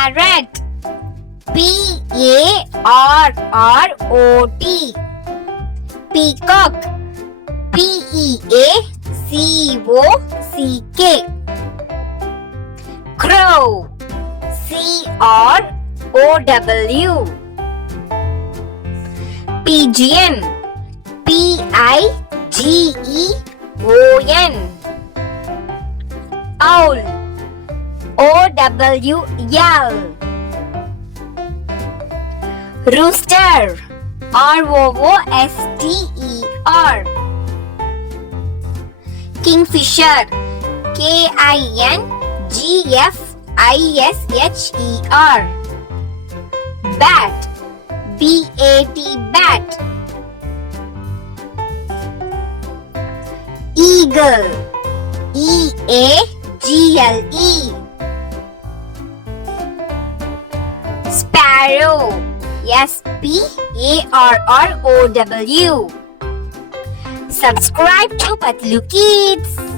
Parrot. Parrot. Peacock. Peacock. Crow. Crow. Pigeon. Pigeon. Owl. Owl. Rooster. Rooster. Kingfisher. Kingfisher. Bat. Bat. Eagle. Eagle. Sparrow. Sparrow. Subscribe to Patlu Kids.